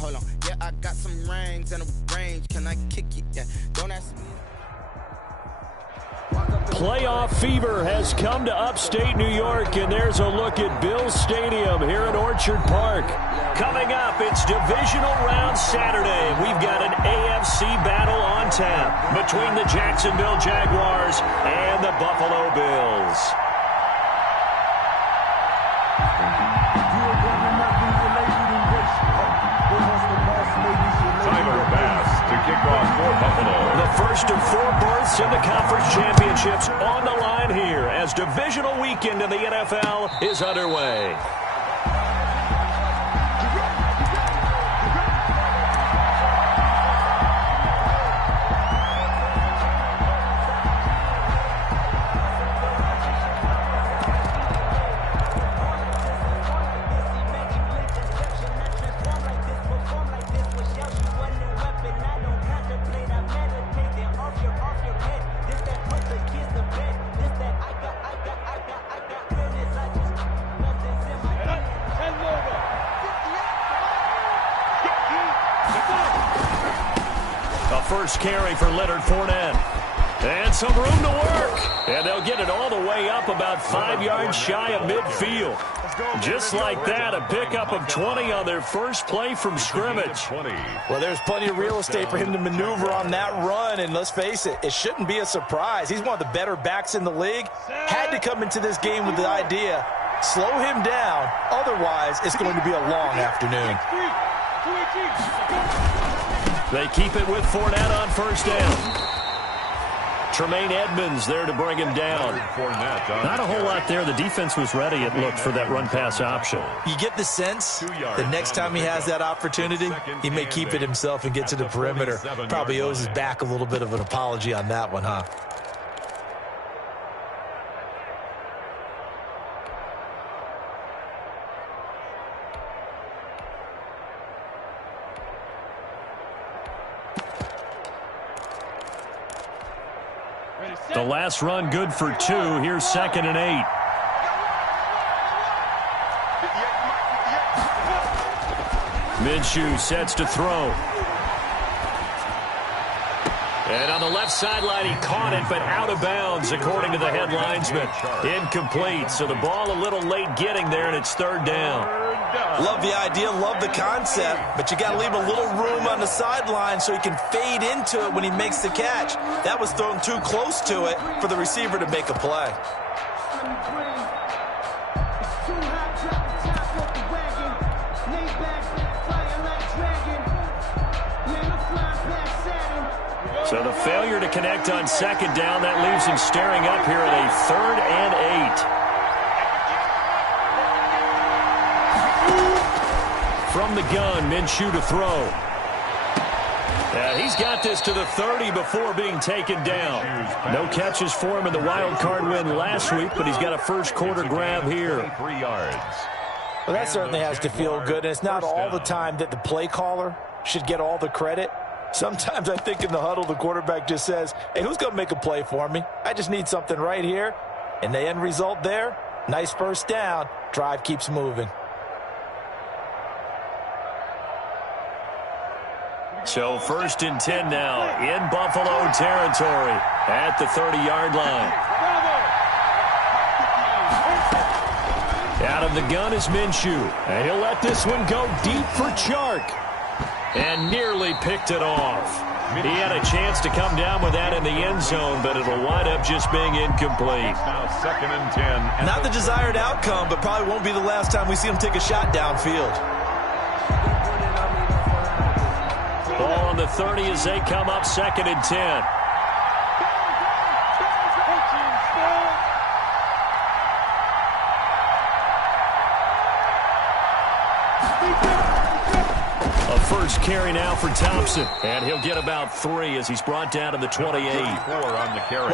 Hold on, yeah, I got some rings and a range. Can I kick it? Yeah, don't ask me. Playoff fever has come to upstate New York, and there's a look at Bills Stadium here at Orchard Park. Coming up, it's divisional round Saturday. We've got an AFC battle on tap between the Jacksonville Jaguars and the Buffalo Bills. Kick off for Buffalo. The first of 4 berths in the conference championships on the line here as divisional weekend in the NFL is underway. First carry for Leonard Fournette. And some room to work. And they'll get it all the way up about 5 yards shy of midfield. Just like that, a pickup of 20 on their first play from scrimmage. Well, there's plenty of real estate for him to maneuver on that run. And let's face it, it shouldn't be a surprise. He's one of the better backs in the league. Had to come into this game with the idea, slow him down. Otherwise, it's going to be a long afternoon. They keep it with Fournette on first down. Tremaine Edmonds there to bring him down. Not a whole lot there. The defense was ready, it looked, for that run-pass option. You get the sense the next time he has that opportunity, he may keep it himself and get to the perimeter. Probably owes his back a little bit of an apology on that one, huh? The last run good for 2. Here's 2nd and 8. Minshew sets to throw. And on the left sideline, he caught it, but out of bounds, according to the head linesman. Incomplete, so the ball a little late getting there, and it's 3rd down. Love the idea, love the concept, but you got to leave a little room on the sideline so he can fade into it when he makes the catch. That was thrown too close to it for the receiver to make a play. So the failure to connect on 2nd down, that leaves him staring up here at a 3rd and 8. From the gun, Minshew to throw. He's got this to the 30 before being taken down. No catches for him in the wild card win last week, but he's got a first quarter grab here. 3 yards. Well, that certainly has to feel good, and it's not all the time that the play caller should get all the credit. Sometimes I think in the huddle, the quarterback just says, hey, who's going to make a play for me? I just need something right here. And the end result there, nice first down. Drive keeps moving. So 1st and 10 now in Buffalo territory at the 30-yard line. Out of the gun is Minshew. And he'll let this one go deep for Chark. And nearly picked it off. He had a chance to come down with that in the end zone, but it'll wind up just being incomplete. Now 2nd and 10. Not the desired outcome, but probably won't be the last time we see him take a shot downfield. Ball on the 30 as they come up 2nd and 10. First carry now for Thompson, and he'll get about 3 as he's brought down to the 28. Well,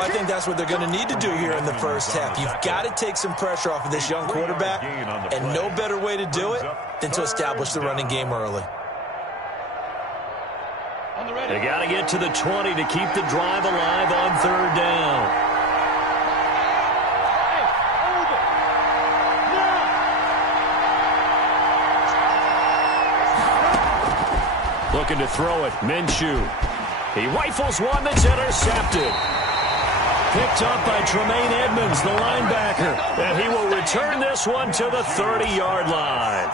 I think that's what they're going to need to do here in the first half. You've got to take some pressure off of this young quarterback, and no better way to do it than to establish the running game early. They got to get to the 20 to keep the drive alive on 3rd down. Looking to throw it. Minshew. He rifles one that's intercepted. Picked up by Tremaine Edmonds, the linebacker. And he will return this one to the 30-yard line.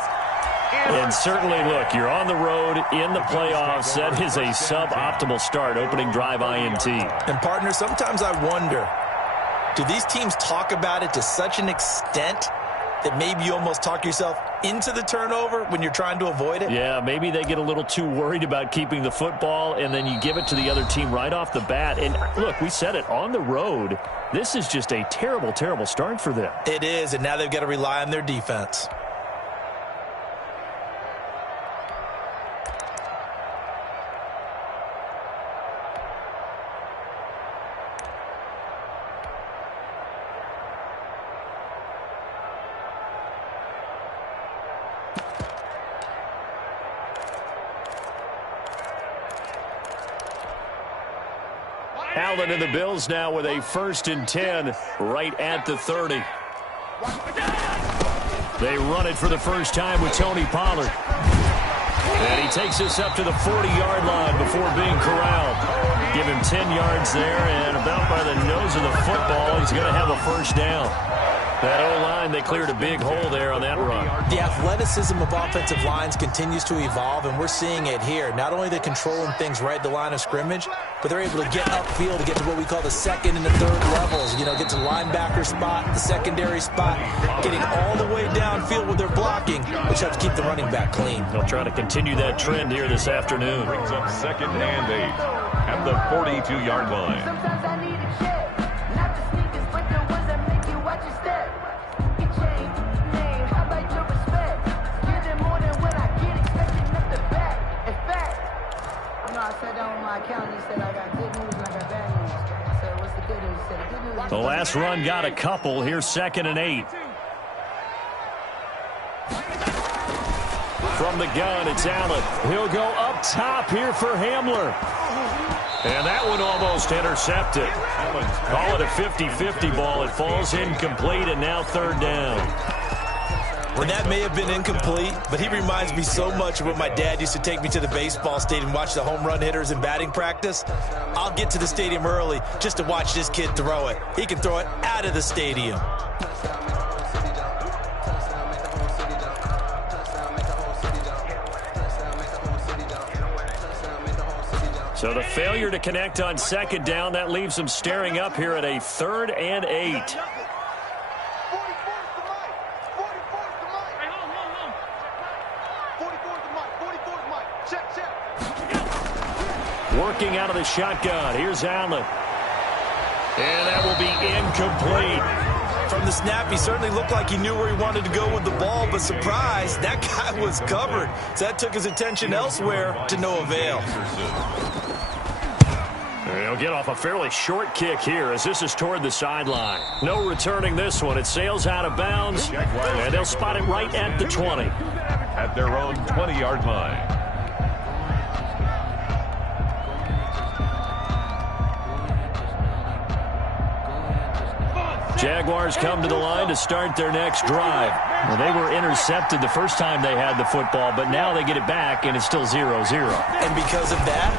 And certainly, look, you're on the road in the playoffs. That is a suboptimal start, opening drive INT. And, partner, sometimes I wonder, do these teams talk about it to such an extent that maybe you almost talk yourself into the turnover when you're trying to avoid it? Yeah, maybe they get a little too worried about keeping the football, and then you give it to the other team right off the bat. And, look, we said it, on the road, this is just a terrible, terrible start for them. It is, and now they've got to rely on their defense. Allen and the Bills now with a 1st and 10 right at the 30. They run it for the first time with Tony Pollard. And he takes this up to the 40-yard line before being corralled. Give him 10 yards there, and about by the nose of the football, he's going to have a first down. That O-line, they cleared a big hole there on that run. The athleticism of offensive lines continues to evolve, and we're seeing it here. Not only are they controlling things right at the line of scrimmage, but they're able to get upfield to get to what we call the 2nd and the 3rd levels. You know, get to the linebacker spot, the secondary spot, getting all the way downfield with their blocking, which helps keep the running back clean. They'll try to continue that trend here this afternoon. Brings up 2nd and 8 at the 42-yard line. Sometimes I need a check. Not the sneakers, but the ones that make you watch your step. Your chain, name, how about your respect? Getting more than what I get, expecting up the back. In fact, I know I sat down with my accountant, he said I got good news and I got bad news. I said, what's the good news? He said, the good news. The last run got a couple. Here's 2nd and 8. From the gun, it's Allen. He'll go up top here for Hamler. And that one almost intercepted. Call it a 50-50 ball. It falls incomplete, and now 3rd down. Well, that may have been incomplete, but he reminds me so much of when my dad used to take me to the baseball stadium and watch the home run hitters in batting practice. I'll get to the stadium early just to watch this kid throw it. He can throw it out of the stadium. So the failure to connect on 2nd down, that leaves them staring up here at a 3rd and 8. Working out of the shotgun. Here's Allen. And that will be incomplete. From the snap, he certainly looked like he knew where he wanted to go with the ball, but surprise, that guy was covered. So that took his attention elsewhere to no avail. They'll get off a fairly short kick here as this is toward the sideline. No returning this one. It sails out of bounds, and they'll spot it right at the 20. At their own 20-yard line. Jaguars come to the line to start their next drive. Well, they were intercepted the first time they had the football, but now they get it back, and it's still 0-0. And because of that,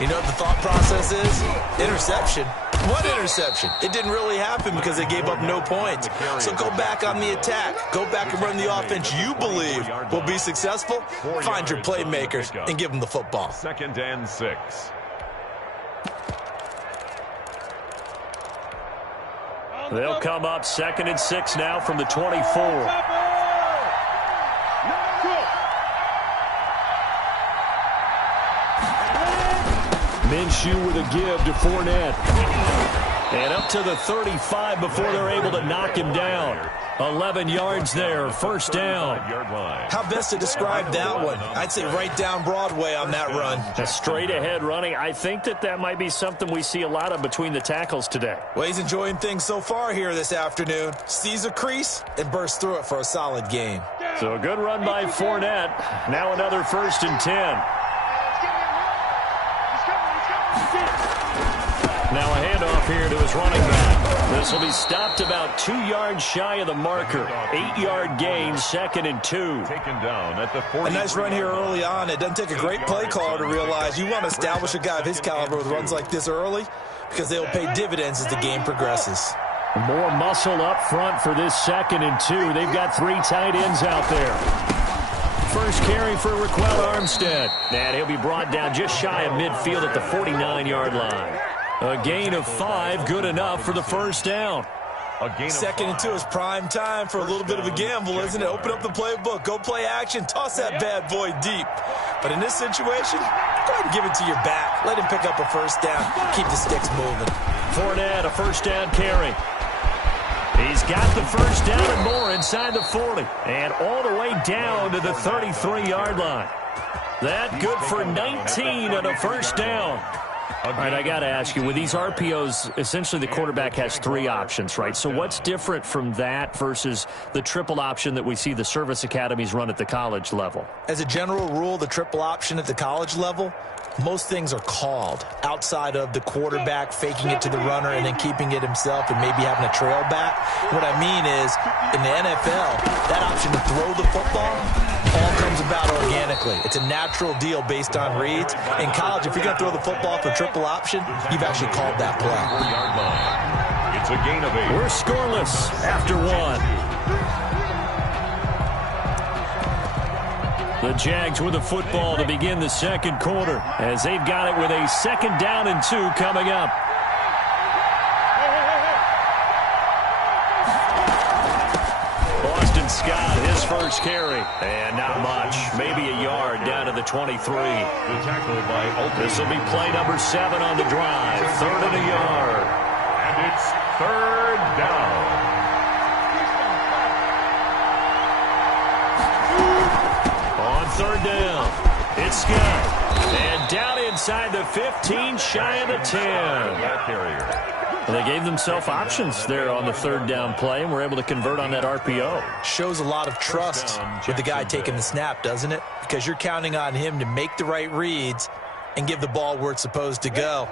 you know what the thought process is? Interception. What interception? It didn't really happen because they gave up no points. So go back on the attack. Go back and run the offense you believe will be successful. Find your playmakers and give them the football. 2nd and 6. They'll come up 2nd and 6 now from the 24. Minshew with a give to Fournette. And up to the 35 before they're able to knock him down. 11 yards there, 1st down. How best to describe that one? I'd say right down Broadway on that run. A straight ahead running. I think that might be something we see a lot of between the tackles today. Well, he's enjoying things so far here this afternoon. Sees a crease and bursts through it for a solid game. So a good run by Fournette. Now another 1st and 10. Now a handoff here to his running back. This will be stopped about 2 yards shy of the marker. 8-yard gain, 2nd and 2. Taken down at the 40. A nice run here early on. It doesn't take a great play caller to realize you want to establish a guy of his caliber with runs like this early because they'll pay dividends as the game progresses. More muscle up front for this 2nd and 2. They've got 3 tight ends out there. First carry for Raquel Armstead. And he'll be brought down just shy of midfield at the 49-yard line. A gain of 5, good enough for the first down. 2nd and 2 is prime time for a little bit of a gamble, isn't it? Open up the playbook, go play action, toss that bad boy deep. But in this situation, go ahead and give it to your back. Let him pick up a first down. Keep the sticks moving. Fournette, a first down carry. He's got the first down and more inside the 40. And all the way down to the 33-yard line. That good for 19 on a first down. All right, I got to ask you, with these RPOs, essentially the quarterback has 3 options, right? So what's different from that versus the triple option that we see the service academies run at the college level? As a general rule, the triple option at the college level, most things are called outside of the quarterback faking it to the runner and then keeping it himself and maybe having a trail back. What I mean is, in the NFL, that option to throw the football all comes about organically. It's a natural deal based on reads. In college, if you're going to throw the football for triple option, you've actually called that play. It's a gain of 8. We're scoreless after 1. The Jags with the football to begin the 2nd quarter as they've got it with a 2nd down and 2 coming up. Boston Scott, his first carry. And not much. Maybe a yard down to the 23. The tackle by Alton. This will be play number 7 on the drive. 3rd and a yard. And it's 3rd down. On 3rd down, it's Scott. And down inside the 15, shy of the 10. Well, they gave themselves options there on the 3rd down play, and were able to convert on that RPO. Shows a lot of trust with the guy taking the snap, doesn't it? Because you're counting on him to make the right reads and give the ball where it's supposed to go.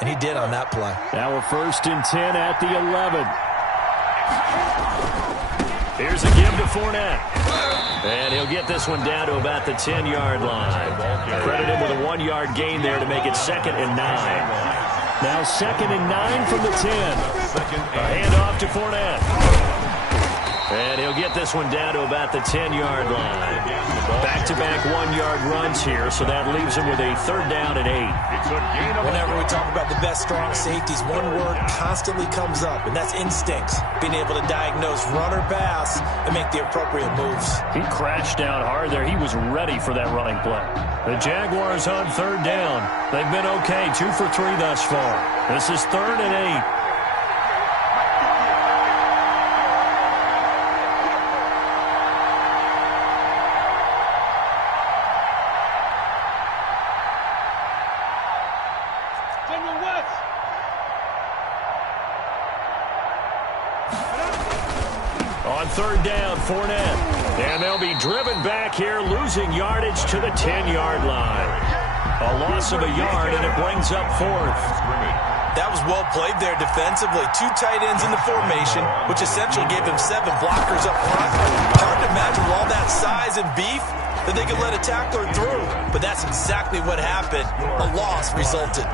And he did on that play. Now we're 1st and 10 at the 11. Here's a give to Fournette. And he'll get this one down to about the 10-yard line. Credit him with a 1-yard gain there to make it 2nd and 9. Now 2nd and 9 from the 10. A handoff to Fournette. And he'll get this one down to about the 10-yard line. Back-to-back 1-yard runs here, so that leaves him with a 3rd down and 8. Whenever we talk about the best strong safeties, one word constantly comes up, and that's instincts. Being able to diagnose run or pass and make the appropriate moves. He crashed down hard there. He was ready for that running play. The Jaguars on 3rd down. They've been okay, 2 for 3 thus far. This is 3rd and 8. On 3rd down, Fournette. And they'll be driven back here, losing yardage to the 10-yard line. A loss of a yard, and it brings up 4th. That was well played there defensively. 2 tight ends in the formation, which essentially gave them 7 blockers up front. Hard to imagine with all that size and beef that they could let a tackler through. But that's exactly what happened. A loss resulted.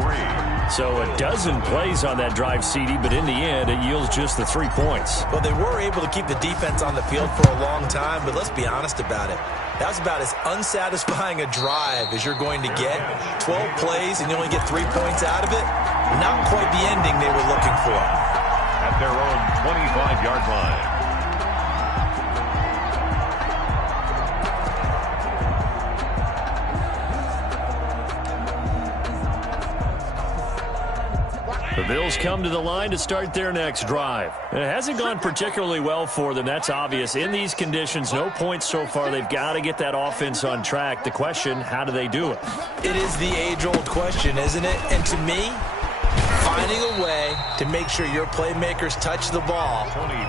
So a dozen plays on that drive, CD, but in the end, it yields just the 3 points. Well, they were able to keep the defense on the field for a long time, but let's be honest about it. That was about as unsatisfying a drive as you're going to get. 12 plays and you only get 3 points out of it. Not quite the ending they were looking for. At their own 25-yard line. The Bills come to the line to start their next drive. It hasn't gone particularly well for them. That's obvious. In these conditions, no points so far. They've got to get that offense on track. The question, how do they do it? It is the age-old question, isn't it? And to me, finding a way to make sure your playmakers touch the ball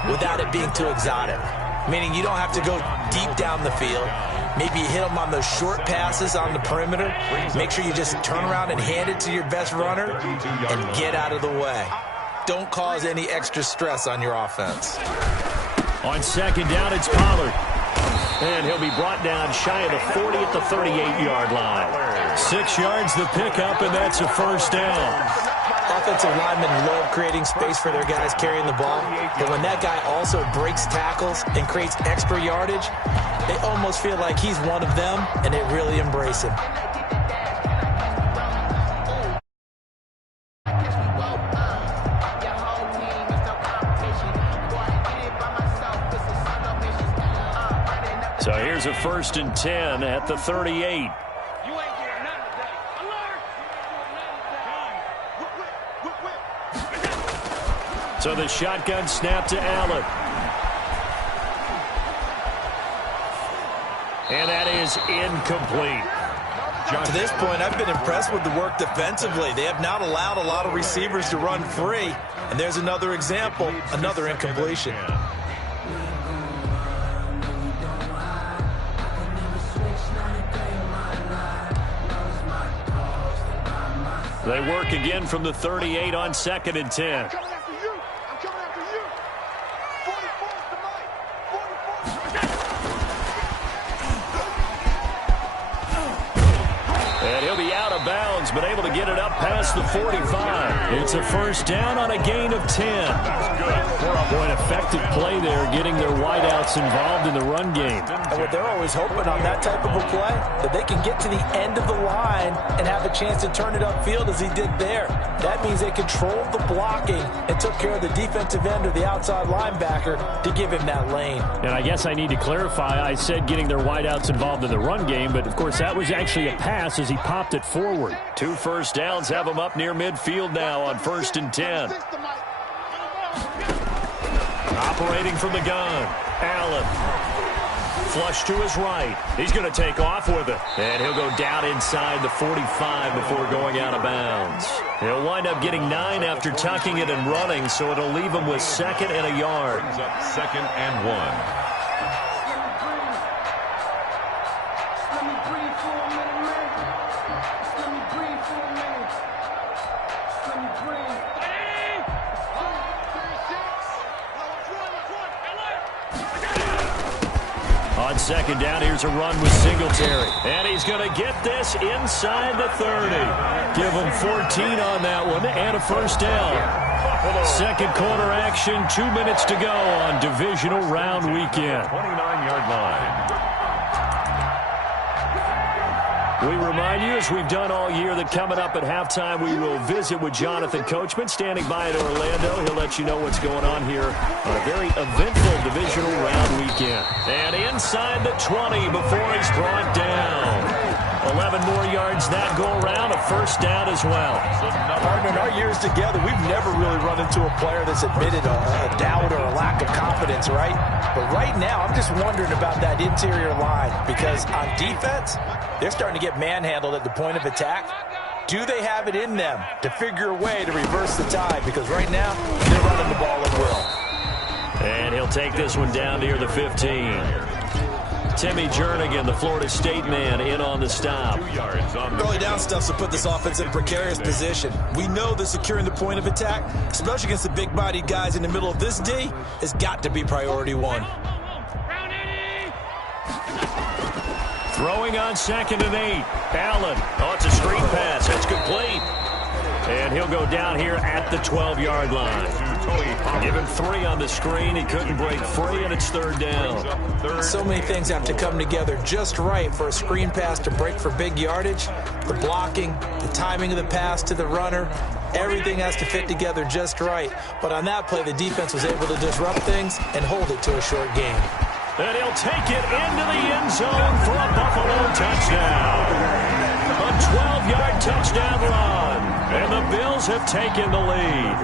without it being too exotic. Meaning you don't have to go deep down the field. Maybe you hit them on those short passes on the perimeter. Make sure you just turn around and hand it to your best runner and get out of the way. Don't cause any extra stress on your offense. On second down, it's Pollard. And he'll be brought down shy of the 40 at the 38-yard line. 6 yards the pickup, and that's a first down. Offensive linemen love creating space for their guys carrying the ball, but when that guy also breaks tackles and creates extra yardage, they almost feel like he's one of them, and they really embrace him. So here's a 1st and 10 at the 38. So the shotgun snap to Allen. And that is incomplete. To this point, I've been impressed with the work defensively. They have not allowed a lot of receivers to run free. And there's another example, another incompletion. They work again from the 38 on 2nd and 10. And he'll be out of bounds, but able to get it up past the 45. It's a first down on a gain of 10. Boy, an effective play there, getting their wideouts involved in the run game. And what they're always hoping on that type of a play, that they can get to the end of the line and have a chance to turn it upfield as he did there. That means they controlled the blocking and took care of the defensive end or the outside linebacker to give him that lane. And I guess I need to clarify, I said getting their wideouts involved in the run game, but of course that was actually a pass as he popped it forward. 2 first downs have him up near midfield now on 1st and 10. Operating from the gun, Allen. Flush to his right. He's going to take off with it. And he'll go down inside the 45 before going out of bounds. He'll wind up getting 9 after tucking it and running, so it'll leave him with 2nd and a yard. 2nd and 1. On 2nd down, here's a run with Singletary. And he's going to get this inside the 30. Give him 14 on that one and a first down. 2nd quarter action, 2 minutes to go on divisional round weekend. 29-yard line. We remind you, as we've done all year, that coming up at halftime, we will visit with Jonathan Coachman, standing by in Orlando. He'll let you know what's going on here on a very eventful divisional round weekend. And inside the 20 before he's brought down. 11 more yards that go around, a first down as well. Partner, in our years together, we've never really run into a player that's admitted a doubt or a lack of confidence, right? But right now, I'm just wondering about that interior line, because on defense, they're starting to get manhandled at the point of attack. Do they have it in them to figure a way to reverse the tide? Because right now, they're running the ball at will. And he'll take this one down near the 15. Timmy Jernigan, the Florida State man, in on the stop. Early down stuff will put this offense in a precarious position. We know that securing the point of attack, especially against the big-bodied guys in the middle of this D, has got to be priority one. Throwing on 2nd and 8. Allen. Oh, it's a screen pass. That's complete. And he'll go down here at the 12-yard line. Give him 3 on the screen. He couldn't break free, and it's 3rd down. So many things have to come together just right for a screen pass to break for big yardage. The blocking, the timing of the pass to the runner, everything has to fit together just right. But on that play, the defense was able to disrupt things and hold it to a short game. And he'll take it into the end zone for a Buffalo touchdown. A 12-yard touchdown run. And the Bills have taken the lead.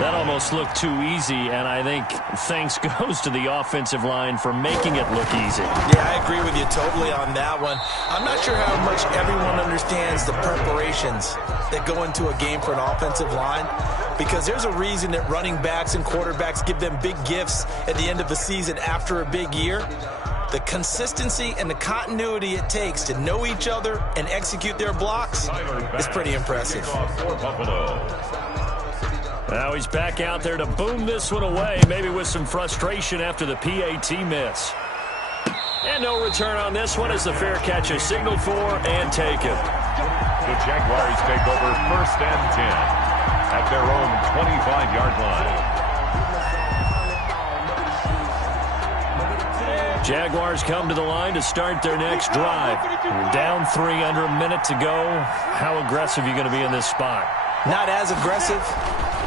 That almost looked too easy, and I think thanks goes to the offensive line for making it look easy. Yeah, I agree with you totally on that one. I'm not sure how much everyone understands the preparations that go into a game for an offensive line, because there's a reason that running backs and quarterbacks give them big gifts at the end of the season after a big year. The consistency and the continuity it takes to know each other and execute their blocks is pretty impressive. Now he's back out there to boom this one away, maybe with some frustration after the PAT miss. And no return on this one as the fair catch is signaled for and taken. The Jaguars take over 1st and 10 at their own 25-yard line. Jaguars come to the line to start their next drive. You're down 3 under a minute to go. How aggressive are you going to be in this spot? Not as aggressive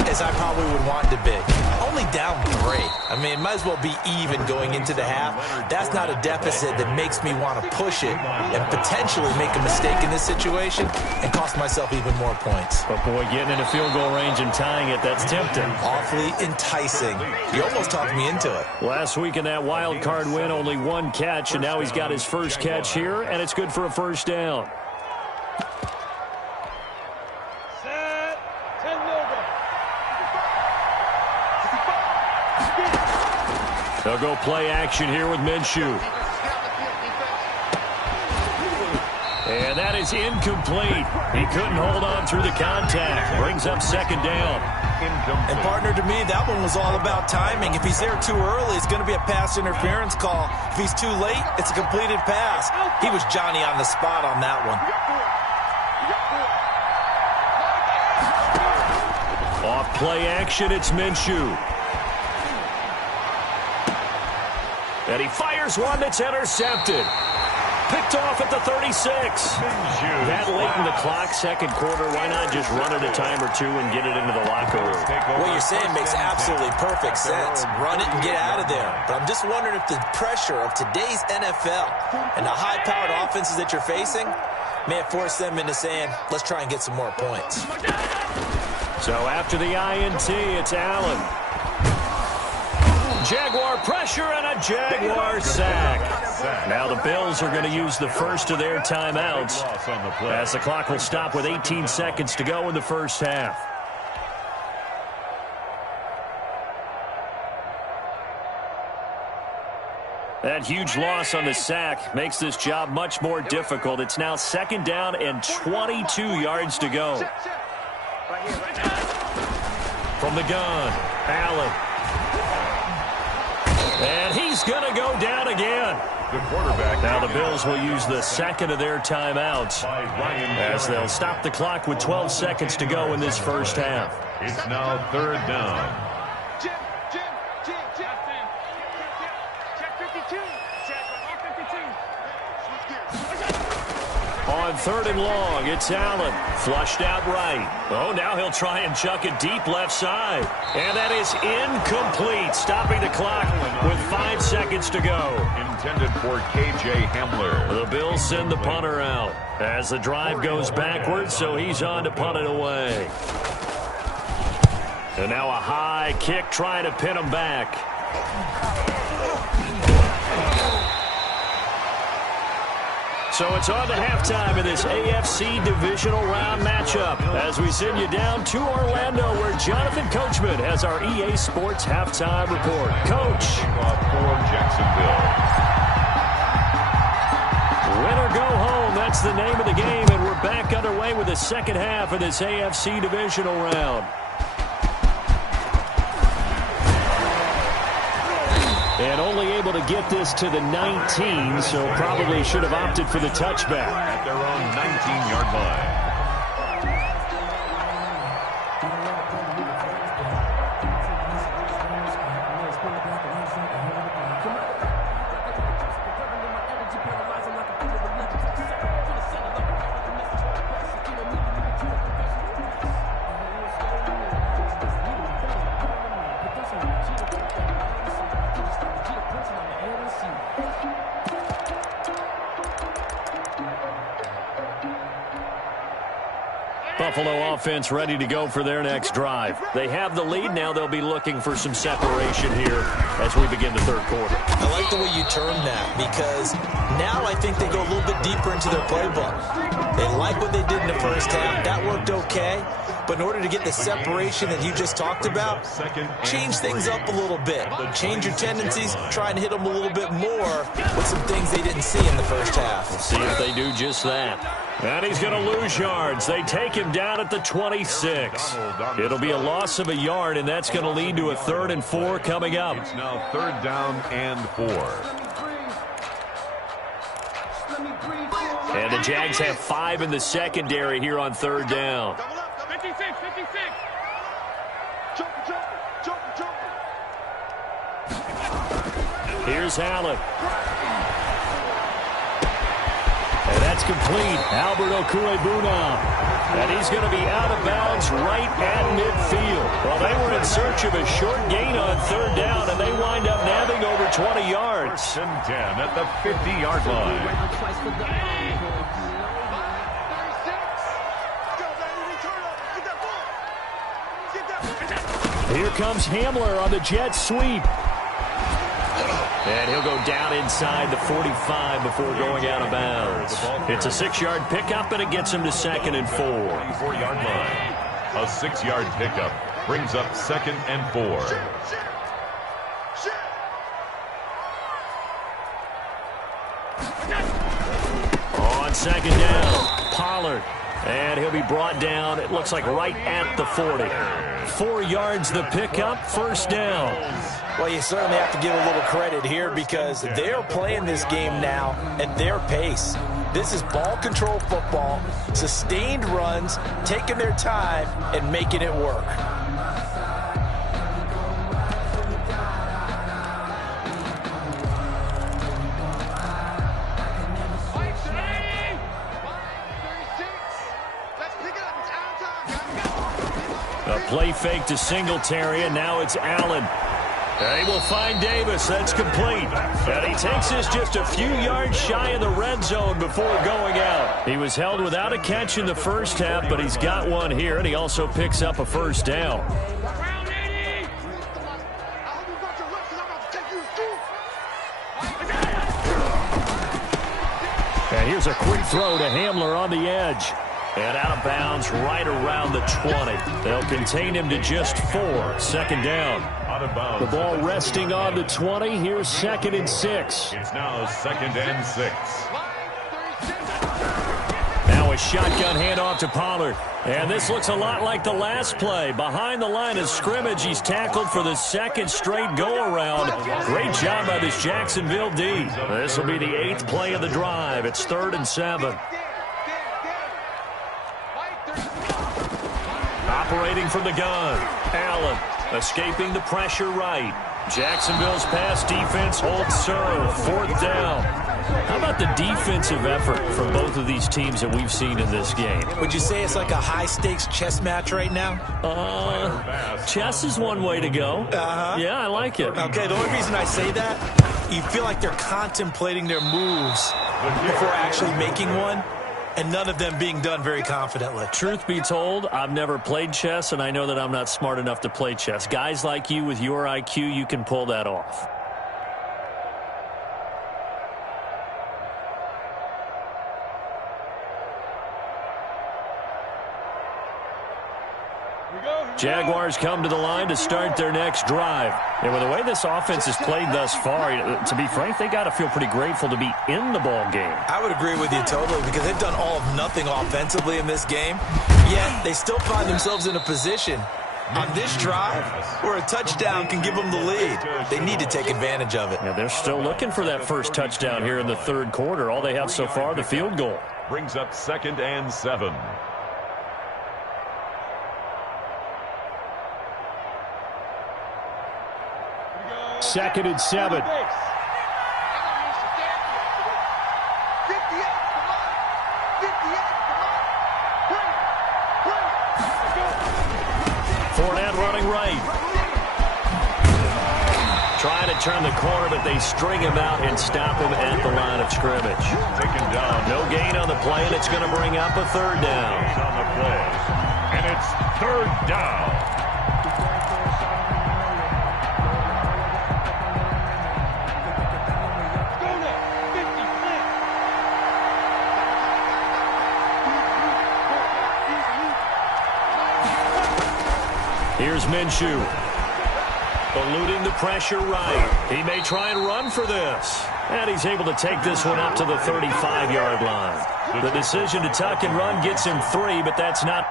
as I probably would want to be. Only down 3. I mean, it might as well be even going into the half. That's not a deficit that makes me want to push it and potentially make a mistake in this situation and cost myself even more points. But boy, getting into field goal range and tying it, that's tempting. Awfully enticing. You almost talked me into it. Last week in that wild card win, only 1 catch, and now he's got his first catch here, and it's good for a first down. They'll go play action here with Minshew. And that is incomplete. He couldn't hold on through the contact. Brings up second down. And partner, to me, that one was all about timing. If he's there too early, it's going to be a pass interference call. If he's too late, it's a completed pass. He was Johnny on the spot on that one. Off play action, it's Minshew. And he fires one that's intercepted. Picked off at the 36. That late in the clock, second quarter, why not just run it a time or two and get it into the locker room? What you're saying makes absolutely perfect sense. Run it and get out of there. But I'm just wondering if the pressure of today's NFL and the high-powered offenses that you're facing may have forced them into saying, let's try and get some more points. So after the INT, it's Allen. Jaguar pressure and a Jaguar sack. Now the Bills are going to use the first of their timeouts as the clock will stop with 18 seconds to go in the first half. That huge loss on the sack makes this job much more difficult. It's now second down and 22 yards to go. From the gun, Allen. And he's going to go down again. The quarterback. Now the Bills will use the second of their timeouts as they'll stop the clock with 12 seconds to go in this first half. It's now third down. On third and long, it's Allen. Flushed out right. Oh, now he'll try and chuck it deep left side. And that is incomplete, stopping the clock with 5 seconds to go. Intended for K.J. Hamler. The Bills send the punter out as the drive goes backwards, so he's on to punt it away. And now a high kick trying to pin him back. So it's on to halftime in this AFC divisional round matchup as we send you down to Orlando where Jonathan Coachman has our EA Sports halftime report. Coach. For Jacksonville. Win or go home, that's the name of the game, and we're back underway with the second half of this AFC divisional round. And only able to get this to the 19, so probably should have opted for the touchback. At their own 19-yard line. Buffalo offense ready to go for their next drive. They have the lead. Now they'll be looking for some separation here as we begin the third quarter. I like the way you termed that because now I think they go a little bit deeper into their playbook. They like what they did in the first half. That worked okay. But in order to get the separation that you just talked about, change things up a little bit. Change your tendencies, try and hit them a little bit more with some things they didn't see in the first half. We'll see if they do just that. And he's going to lose yards. They take him down at the 26. It'll be a loss of a yard, and that's going to lead to a 3rd and 4 coming up. It's now 3rd down and 4. And the Jags have 5 in the secondary here on 3rd down. 56. Here's Allen. And that's complete. Albert Okwuegbunam. And he's going to be out of bounds right at midfield. Well, they were in search of a short gain on 3rd down, and they wind up nabbing over 20 yards. 1st and 10 at the 50-yard line. Here comes Hamler on the jet sweep. And he'll go down inside the 45 before going out of bounds. It's a 6-yard pickup, and it gets him to 2nd and 4. 4-yard line. A 6-yard pickup brings up 2nd and 4. On 2nd down, Pollard. And he'll be brought down, it looks like right at the 40. 4 yards the pickup, 1st down. Well, you certainly have to give a little credit here because they're playing this game now at their pace. This is ball control football, sustained runs, taking their time and making it work. A play fake to Singletary, and now it's Allen. And he will find Davis. That's complete. And he takes this just a few yards shy of the red zone before going out. He was held without a catch in the first half, but he's got one here, and he also picks up a 1st down. And here's a quick throw to Hamler on the edge. And out of bounds right around the 20. They'll contain him to just 4. 2nd down. Out of bounds. The ball resting on the 20. Here's 2nd and 6. It's now 2nd and 6. Now a shotgun handoff to Pollard. And this looks a lot like the last play. Behind the line of scrimmage, he's tackled for the 2nd straight go-around. Great job by this Jacksonville D. This will be the 8th play of the drive. It's 3rd and 7. Operating from the gun, Allen escaping the pressure right. Jacksonville's pass defense holds serve. 4th down. How about the defensive effort from both of these teams that we've seen in this game? Would you say it's like a high-stakes chess match right now? Chess is one way to go. Yeah, I like it. Okay, the only reason I say that, you feel like they're contemplating their moves before actually making one. And none of them being done very confidently. Truth be told, I've never played chess, and I know that I'm not smart enough to play chess. Guys like you with your IQ, you can pull that off. Jaguars come to the line to start their next drive. And with the way this offense has played thus far, to be frank, they got to feel pretty grateful to be in the ball game. I would agree with you totally because they've done all of nothing offensively in this game, yet they still find themselves in a position on this drive where a touchdown can give them the lead. They need to take advantage of it. Yeah, they're still looking for that first touchdown here in the 3rd quarter. All they have so far, the field goal. Brings up 2nd and 7. Second and 7. Fournette running right. Trying to turn the corner, but they string him out and stop him at the line of scrimmage. Taken down. No gain on the play, and it's going to bring up a 3rd down. On the play. And it's 3rd down. Here's Minshew. Eluding the pressure right. He may try and run for this. And he's able to take this one up to the 35-yard line. The decision to tuck and run gets him 3, but that's not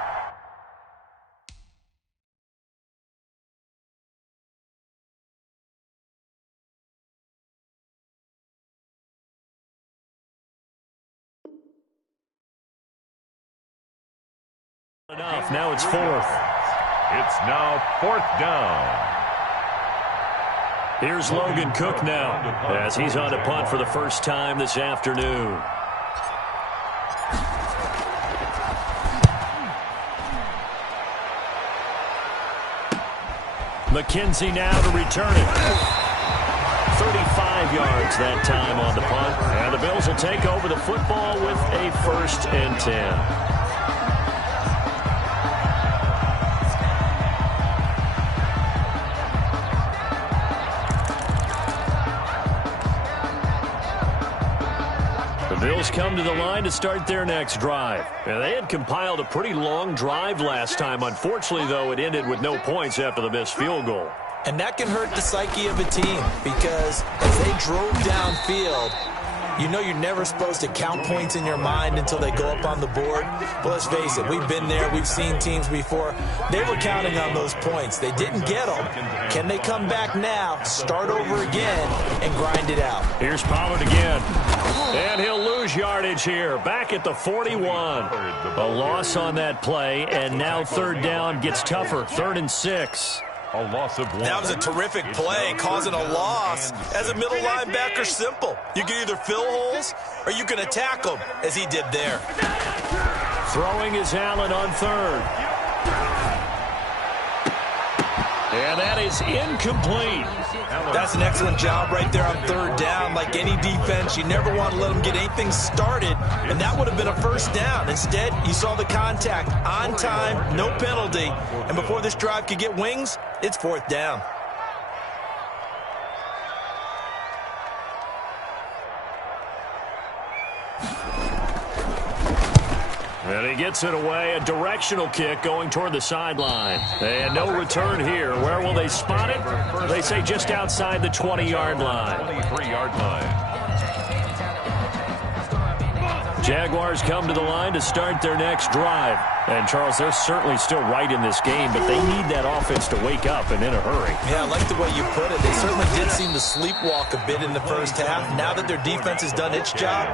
enough. Now it's 4th. It's now 4th down. Here's Logan Cook now as he's on to punt for the first time this afternoon. McKenzie now to return it. 35 yards that time on the punt. And the Bills will take over the football with a 1st and 10. Bills come to the line to start their next drive. And they had compiled a pretty long drive last time. Unfortunately, though, it ended with no points after the missed field goal. And that can hurt the psyche of a team because as they drove downfield, you know you're never supposed to count points in your mind until they go up on the board. But let's face it, we've been there. We've seen teams before. They were counting on those points. They didn't get them. Can they come back now, start over again, and grind it out? Here's Pollard again. And he'll lose yardage here. Back at the 41. A loss on that play, and now 3rd down gets tougher. 3rd and 6. A loss of 1. That was a terrific play, causing a loss. As a middle linebacker, simple. You can either fill holes or you can attack them, as he did there. Throwing is Allen on 3rd. And that is incomplete. That's an excellent job right there on 3rd down. Like any defense, you never want to let them get anything started, and that would have been a 1st down. Instead, you saw the contact on time, no penalty, and before this drive could get wings, it's 4th down. And he gets it away, a directional kick going toward the sideline. And no return here. Where will they spot it? They say just outside the 20-yard line. 23-yard line. Jaguars come to the line to start their next drive. And, Charles, they're certainly still right in this game, but they need that offense to wake up and in a hurry. Yeah, I like the way you put it. They certainly did seem to sleepwalk a bit in the first half. Now that their defense has done its job,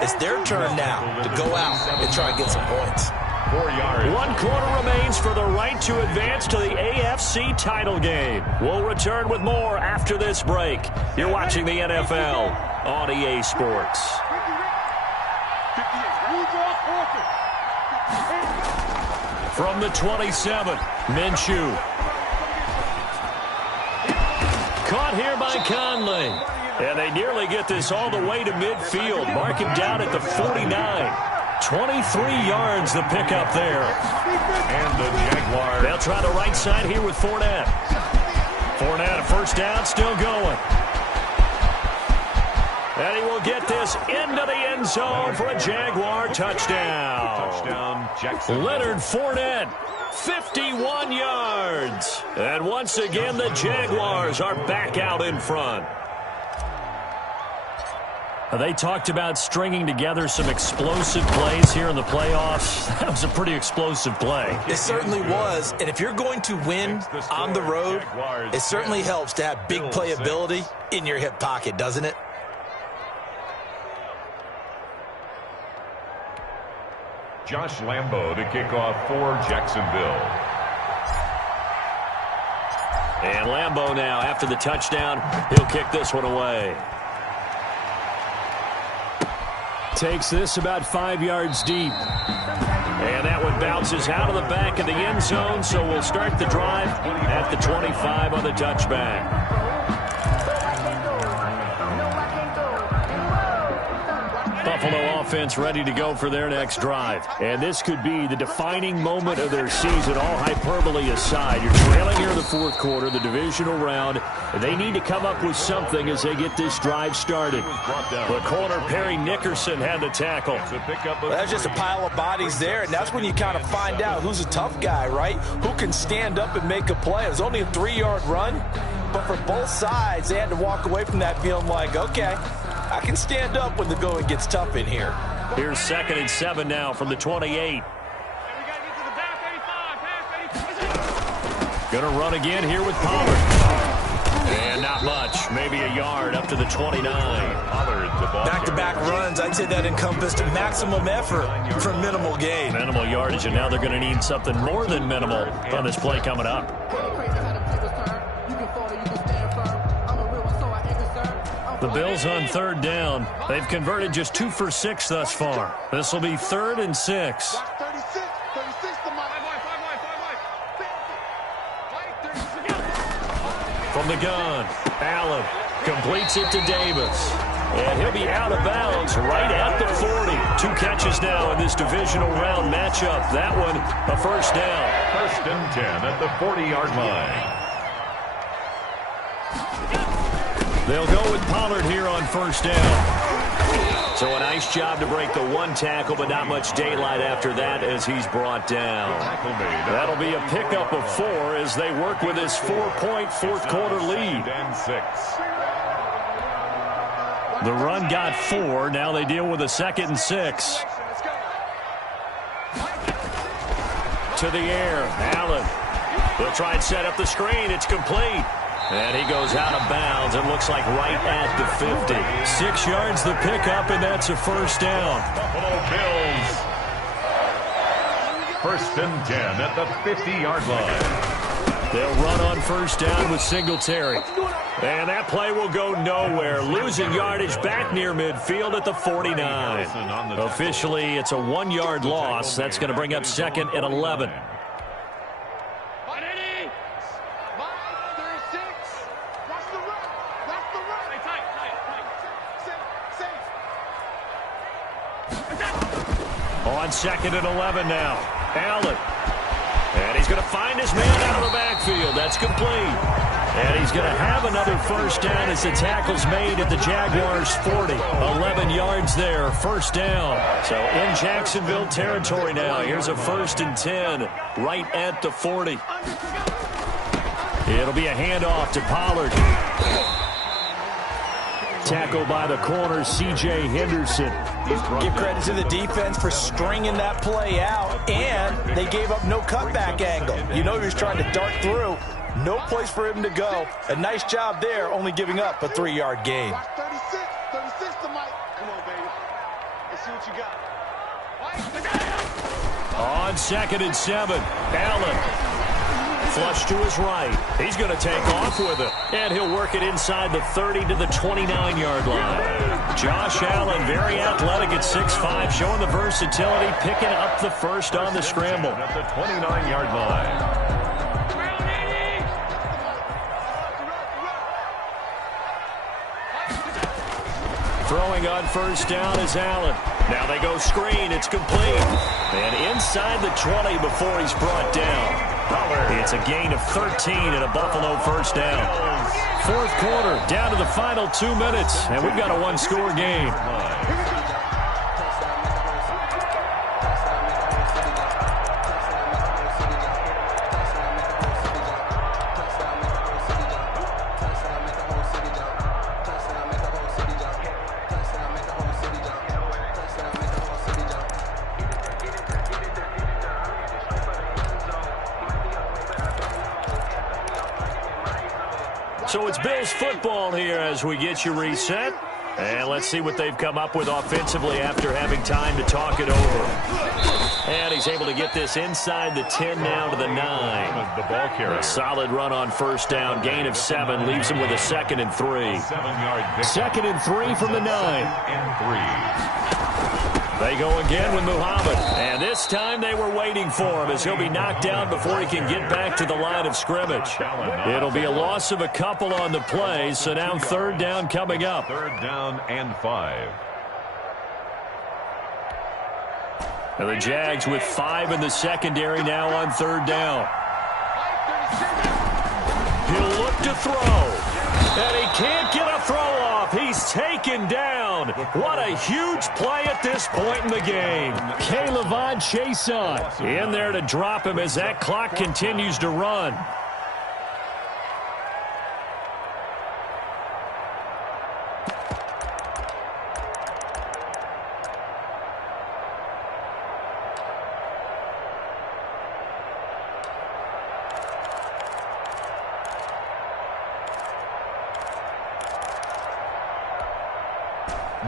it's their turn now to go out and try and get some points. 4 yards. 1 quarter remains for the right to advance to the AFC title game. We'll return with more after this break. You're watching the NFL on EA Sports. From the 27, Minshew. Caught here by Conley. And they nearly get this all the way to midfield. Mark him down at the 49. 23 yards the pickup there. And the Jaguars. They'll try the right side here with Fournette. Fournette, a 1st down, still going. And he will get this into the end zone for a Jaguar touchdown. Touchdown, Jackson. Leonard Fournette, 51 yards. And once again, the Jaguars are back out in front. They talked about stringing together some explosive plays here in the playoffs. That was a pretty explosive play. It certainly was. And if you're going to win on the road, it certainly helps to have big playability in your hip pocket, doesn't it? Josh Lambo to kick off for Jacksonville. And Lambo now, after the touchdown, he'll kick this one away. Takes this about 5 yards deep. And that one bounces out of the back of the end zone, so we'll start the drive at the 25 on the touchback. Buffalo offense ready to go for their next drive. And this could be the defining moment of their season, all hyperbole aside. You're trailing here in the fourth quarter, the divisional round. And they need to come up with something as they get this drive started. The corner, Perry Nickerson, had the tackle. Well, that's just a pile of bodies there, and that's when you kind of find out who's a tough guy, right? Who can stand up and make a play. It was only a 3-yard run, but for both sides, they had to walk away from that feeling like, okay, I can stand up when the going gets tough in here. Here's 2nd and 7 now from the 28. Gonna run again here with Pollard. And not much, maybe a yard up to the 29. Back-to-back runs, I'd say that encompassed maximum effort for minimal gain. Minimal yardage, and now they're going to need something more than minimal on this play coming up. The Bills on 3rd down. They've converted just 2 for 6 thus far. This will be 3rd and 6. From the gun, Allen completes it to Davis. And he'll be out of bounds right at the 40. 2 catches now in this divisional round matchup. That one, a first down. 1st and 10 at the 40-yard line. They'll go with Pollard here on first down. So a nice job to break the 1 tackle, but not much daylight after that as he's brought down. That'll be a pickup of 4 as they work with this 4-point fourth quarter lead. The run got 4. Now they deal with a 2nd and 6. To the air, Allen. They'll try and set up the screen. It's complete. And he goes out of bounds. It looks like right at the 50. 6 yards the pickup, and that's a first down. Buffalo Bills. 1st and 10 at the 50-yard line. They'll run on first down with Singletary. And that play will go nowhere. Losing yardage back near midfield at the 49. Officially, it's a 1-yard loss. That's going to bring up 2nd and 11. On 2nd and 11 now. Allen. And he's going to find his man out of the backfield. That's complete. And he's going to have another first down as the tackle's made at the Jaguars' 40. 11 yards there, first down. So in Jacksonville territory now. Here's a 1st and 10 right at the 40. It'll be a handoff to Pollard. Tackled by the corner, C.J. Henderson. Give credit to the defense for stringing that play out, and they gave up no cutback angle. You know he was trying to dart through. No place for him to go. A nice job there, only giving up a 3-yard gain. 36 to Mike. Come on, baby. Let's see what you got. On 2nd and 7, Allen. Flush to his right. He's going to take off with it. And he'll work it inside the 30 to the 29-yard line. Josh Allen, very athletic at 6'5", showing the versatility, picking up the first on the scramble. At the 29-yard line. Throwing on first down is Allen. Now they go screen. It's complete. And inside the 20 before he's brought down. It's a gain of 13 and a Buffalo first down. Fourth quarter, down to the final 2 minutes, and we've got a 1-score game. So it's Bills football here as we get you reset. And let's see what they've come up with offensively after having time to talk it over. And he's able to get this inside the 10 now to the 9. The ball carrier. A solid run on first down. Gain of 7 leaves him with a 2nd and 3. 7-yard pick. 2nd and 3 from the 9. And 3. They go again with Muhammad. And this time they were waiting for him as he'll be knocked down before he can get back to the line of scrimmage. It'll be a loss of a couple on the play, so now 3rd down coming up. 3rd down and 5. And the Jags with 5 in the secondary now on 3rd down. He'll look to throw. And he can't get a throw off. He's taken down. What a huge play at this point in the game. K'Lavon Chaisson in there to drop him as that clock continues to run.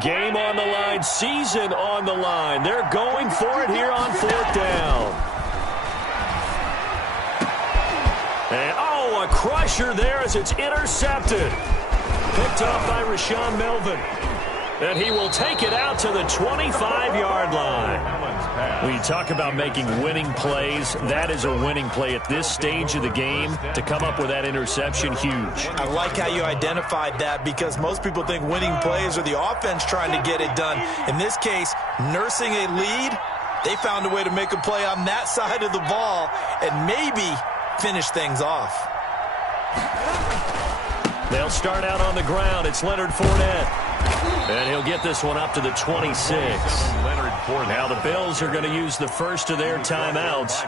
Game on the line, season on the line. They're going for it here on 4th down. And, oh, a crusher there as it's intercepted. Picked off by Rashaan Melvin. And he will take it out to the 25-yard line. When you talk about making winning plays, that is a winning play at this stage of the game. To come up with that interception, huge. I like how you identified that because most people think winning plays are the offense trying to get it done. In this case, nursing a lead, they found a way to make a play on that side of the ball and maybe finish things off. They'll start out on the ground. It's Leonard Fournette. And he'll get this one up to the 26. Now the Bills are going to use the first of their timeouts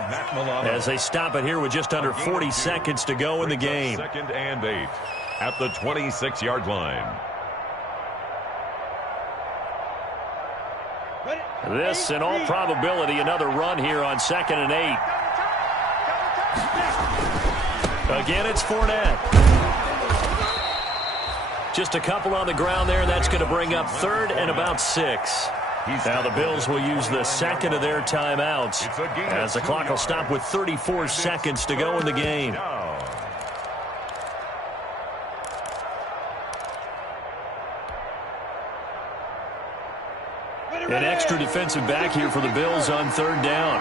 as they stop it here with just under 40 seconds to go in the game. 2nd and 8 at the 26-yard line. This, in all probability, another run here on 2nd and 8. Again, it's Fournette. Just a couple on the ground there. That's going to bring up 3rd and about 6. Now the Bills will use the second of their timeouts as the clock will stop with 34 seconds to go in the game. An extra defensive back here for the Bills on 3rd down.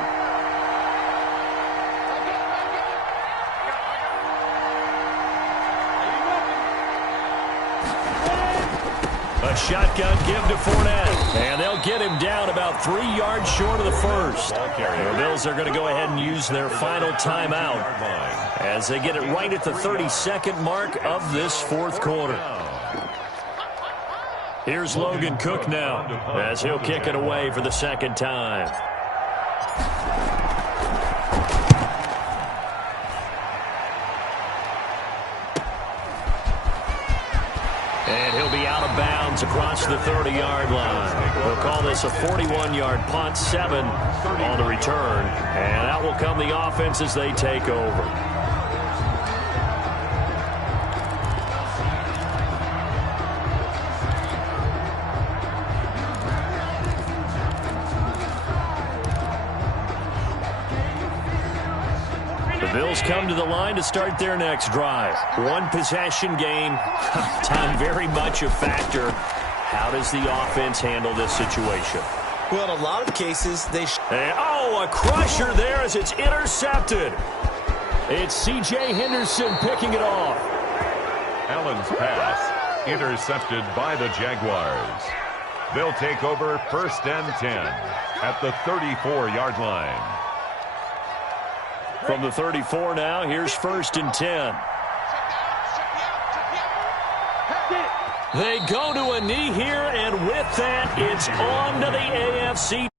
A shotgun give to Fournette. And they'll get him down about 3 yards short of the first. The Bills are going to go ahead and use their final timeout as they get it right at the 32nd mark of this 4th quarter. Here's Logan Cook now as he'll kick it away for the 2nd time. And he'll be out of bounds across the 30-yard line. We'll call this a 41-yard punt, 7 on the return. And out will come the offense as they take over. Bills come to the line to start their next drive. 1 possession game. Time very much a factor. How does the offense handle this situation? Well, in a lot of cases, they... a crusher there as it's intercepted. It's C.J. Henderson picking it off. Allen's pass intercepted by the Jaguars. They'll take over 1st and 10 at the 34-yard line. From the 34 now, here's 1st and 10. They go to a knee here, and with that, it's on to the AFC